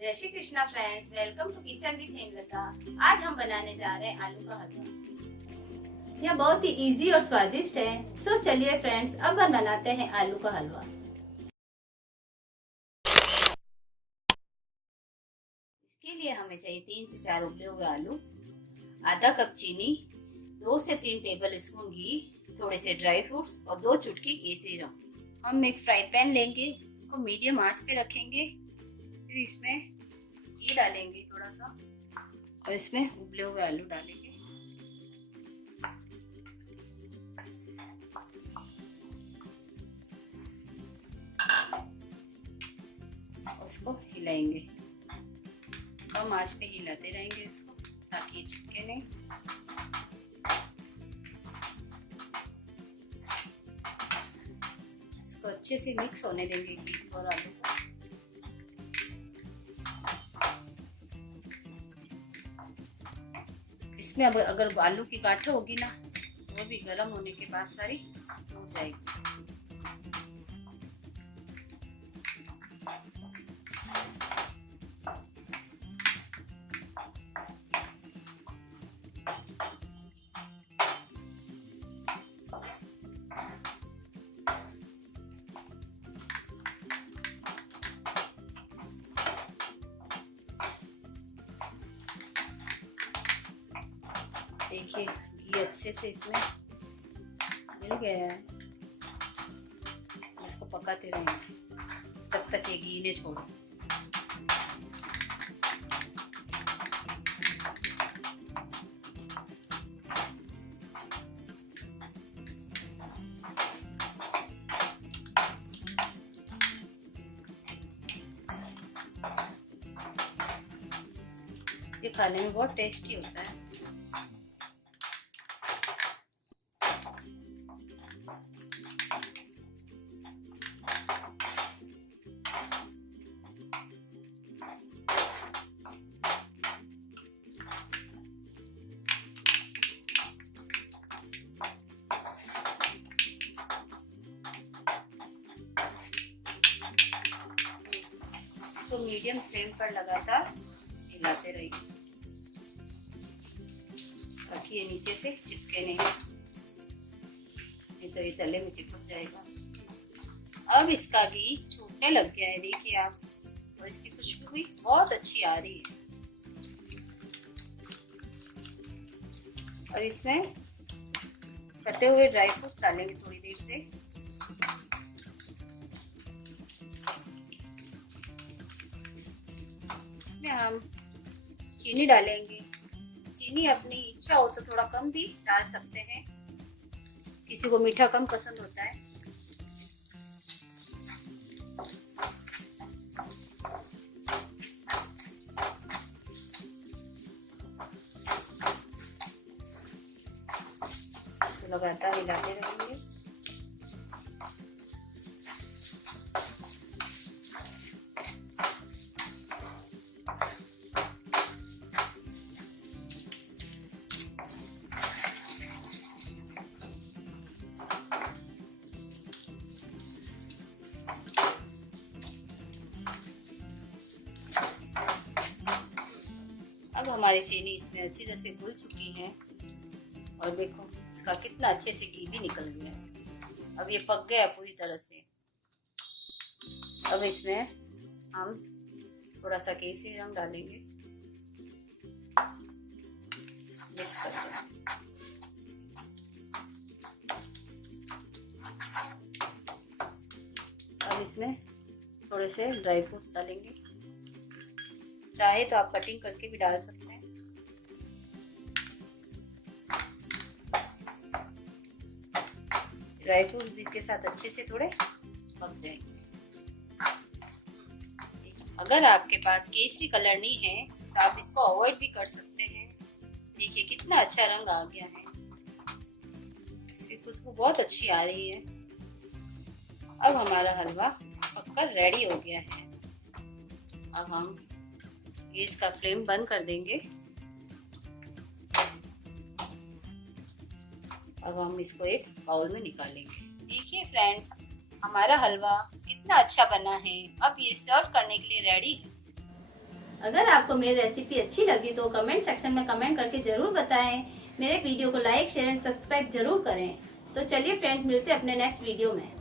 जय Shri Krishna friends, welcome to kitchen with Hemlata. आज हम बनाने जा रहे हैं आलू का हलवा। यह बहुत ही इजी और स्वादिष्ट है। सो चलिए फ्रेंड्स, अब हम बनाते हैं आलू का हलवा। इसके लिए हमें चाहिए 3 से 4 उबले हुए आलू, आधा कप चीनी, 2 से 3 टेबल स्पून घी, थोड़े से ड्राई फ्रूट्स और 2 चुटकी केसरी रंग। हम एक फ्राई पैन लेंगे, इसको मीडियम आंच पे रखेंगे। फिर इसमें घी डालेंगे थोड़ा सा और इसमें उबले हुए आलू डालेंगे। और इसको हिलाएंगे, कम आंच पे हिलाते रहेंगे इसको ताकि ये चिपके नहीं। इसको अच्छे से मिक्स होने देंगे घी और आलू को। इसमें अब अगर आलू की गांठें होगी ना, वो भी गर्म होने के बाद सारी हो जाएगी। देखिए घी अच्छे से इसमें मिल गया है। इसको पकाते रहेंगे तब तक ये घी ने छोड़ो। ये खाने में बहुत टेस्टी होता है। इसको मीडियम फ्लेम पर लगातार हिलाते रहिए ताकि ये नीचे से चिपके नहीं तो ये तले में चिपक जाएगा। अब इसका घी छूटने लग गया है, देखिए आप, और इसकी खुशबू भी बहुत अच्छी आ रही है। और इसमें कटे हुए ड्राई फ्रूट डालेंगे थोड़ी देर से। इसमें हम चीनी डालेंगे। चीनी अपनी इच्छा हो तो थोड़ा कम भी डाल सकते हैं, किसी को मीठा कम पसंद होता है। तो लगातार हिलाते रहेंगे। अब हमारी चीनी इसमें अच्छी तरह से घुल चुकी है और देखो इसका कितना अच्छे से घी भी निकल गया है। अब ये पक गया पूरी तरह से। अब इसमें हम थोड़ा सा केसरी रंग डालेंगे, मिक्स करते हैं। अब इसमें थोड़े से ड्राई फ्रूट्स डालेंगे, चाहे तो आप कटिंग करके भी डाल सकते हैं। ड्राई फ्रूट भी इसके साथ अच्छे से थोड़े पक जाएंगे। अगर आपके पास केसरी कलर नहीं है तो आप इसको अवॉइड भी कर सकते हैं। देखिए कितना अच्छा रंग आ गया है, इसकी खुशबू बहुत अच्छी आ रही है। अब हमारा हलवा पककर रेडी हो गया है। अब हम गैस का फ्लेम बंद कर देंगे। अब हम इसको एक बाउल में निकालेंगे। देखिए फ्रेंड्स, हमारा हलवा कितना अच्छा बना है। अब ये सर्व करने के लिए रेडी है। अगर आपको मेरी रेसिपी अच्छी लगी तो कमेंट सेक्शन में कमेंट करके जरूर बताएं। मेरे वीडियो को लाइक शेयर एंड सब्सक्राइब जरूर करें। तो चलिए फ्रेंड्स, मिलते हैं अपने नेक्स्ट वीडियो में।